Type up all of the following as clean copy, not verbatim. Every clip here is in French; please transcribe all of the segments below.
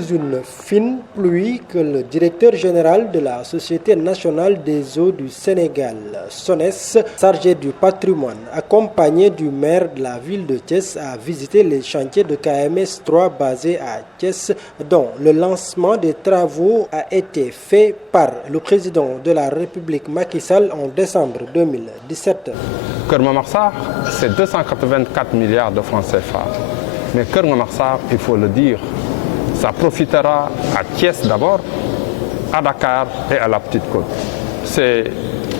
sous une fine pluie que le directeur général de la Société nationale des eaux du Sénégal, SONES, chargé du patrimoine, accompagné du maire de la ville de Thiès, a visité les chantiers de KMS 3 basés à Thiès, dont le lancement des travaux a été fait par le président de la République Macky Sall en décembre 2017. Keur Momar Sarr, c'est 284 milliards de francs CFA. Mais Keur Momar Sarr, il faut le dire, ça profitera à Thiès d'abord, à Dakar et à la Petite Côte. C'est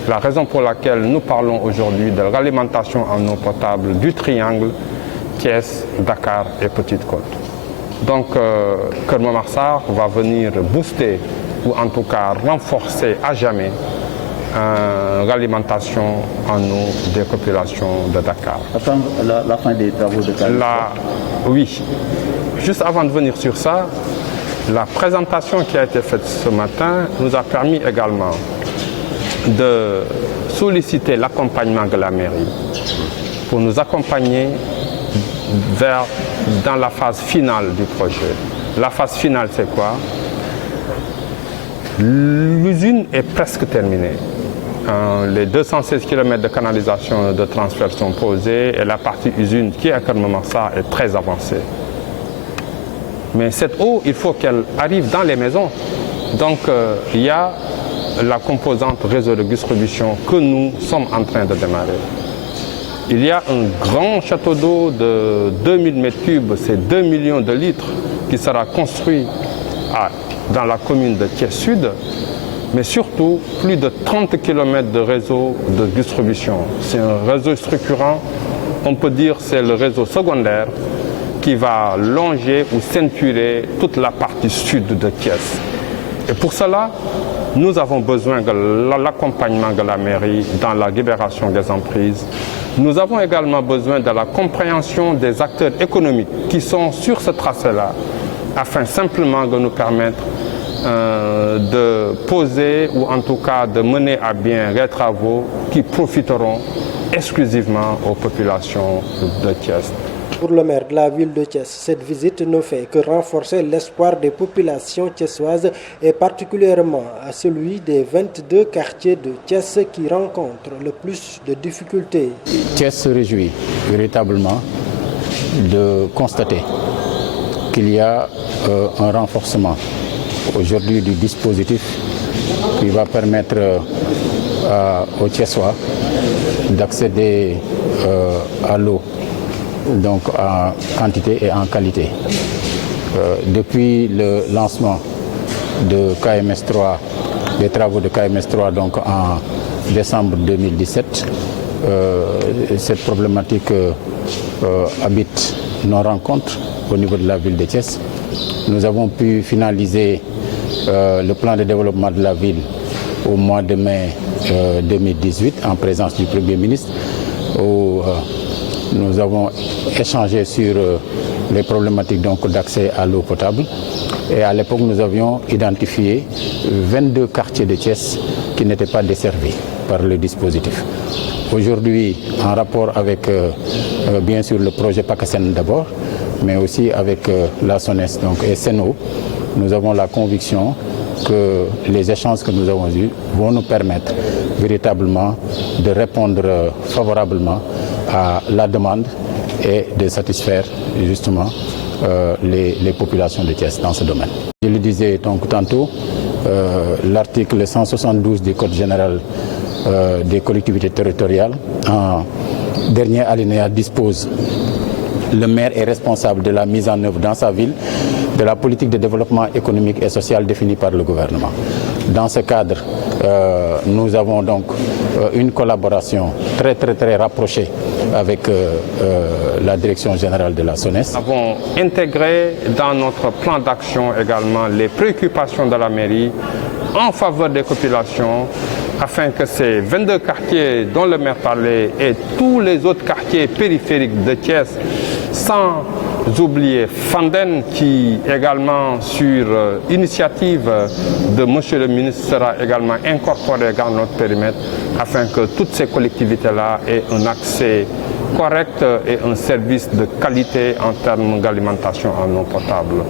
la raison pour laquelle nous parlons aujourd'hui de l'alimentation en eau potable du triangle Thiès, Dakar et Petite Côte. Donc Keur Momar Sarr va venir booster ou en tout cas renforcer à jamais l'alimentation en eau des populations de Dakar. La fin des travaux de Dakar. Oui. Juste avant de venir sur ça, la présentation qui a été faite ce matin nous a permis également de solliciter l'accompagnement de la mairie pour nous accompagner dans la phase finale du projet. La phase finale, c'est quoi? L'usine est presque terminée. Les 216 km de canalisation de transfert sont posés et la partie usine qui est à Keur Momar Sarr est très avancée. Mais cette eau, il faut qu'elle arrive dans les maisons. Donc il y a la composante réseau de distribution que nous sommes en train de démarrer. Il y a un grand château d'eau de 2000 m3, c'est 2 millions de litres, qui sera construit dans la commune de Thiès Sud. Mais surtout, plus de 30 km de réseau de distribution. C'est un réseau structurant, on peut dire que c'est le réseau secondaire qui va longer ou ceinturer toute la partie sud de Thiès. Et pour cela, nous avons besoin de l'accompagnement de la mairie dans la libération des emprises. Nous avons également besoin de la compréhension des acteurs économiques qui sont sur ce tracé-là, afin simplement de nous permettre de poser ou en tout cas de mener à bien les travaux qui profiteront exclusivement aux populations de Thiès. Pour le maire de la ville de Thiès, cette visite ne fait que renforcer l'espoir des populations thiessoises et particulièrement à celui des 22 quartiers de Thiès qui rencontrent le plus de difficultés. Thiès se réjouit véritablement de constater qu'il y a un renforcement aujourd'hui du dispositif qui va permettre aux Thiessois d'accéder à l'eau, donc en quantité et en qualité. Depuis le lancement de KMS 3, des travaux de KMS 3 donc en décembre 2017, cette problématique habite nos rencontres au niveau de la ville de Thiès. Nous avons pu finaliser le plan de développement de la ville au mois de mai 2018 en présence du Premier ministre, où nous avons échangé sur les problématiques d'accès à l'eau potable. Et à l'époque, nous avions identifié 22 quartiers de Thiès qui n'étaient pas desservis par le dispositif. Aujourd'hui, en rapport avec bien sûr le projet PACASEN d'abord, mais aussi avec la SONES et SEN'EAU, nous avons la conviction que les échanges que nous avons eus vont nous permettre véritablement de répondre favorablement à la demande et de satisfaire justement les populations de Thiès dans ce domaine. Je le disais donc tantôt, l'article 172 du Code général des collectivités territoriales, en dernier alinéa, dispose: le maire est responsable de la mise en œuvre dans sa ville de la politique de développement économique et social définie par le gouvernement. Dans ce cadre, nous avons donc une collaboration très rapprochée avec la direction générale de la SONES. Nous avons intégré dans notre plan d'action également les préoccupations de la mairie en faveur des populations, afin que ces 22 quartiers dont le maire parlait et tous les autres quartiers périphériques de Thiès, sans oublier Fandène qui également sur initiative de monsieur le ministre sera également incorporé dans notre périmètre, afin que toutes ces collectivités-là aient un accès correct et un service de qualité en termes d'alimentation en eau potable.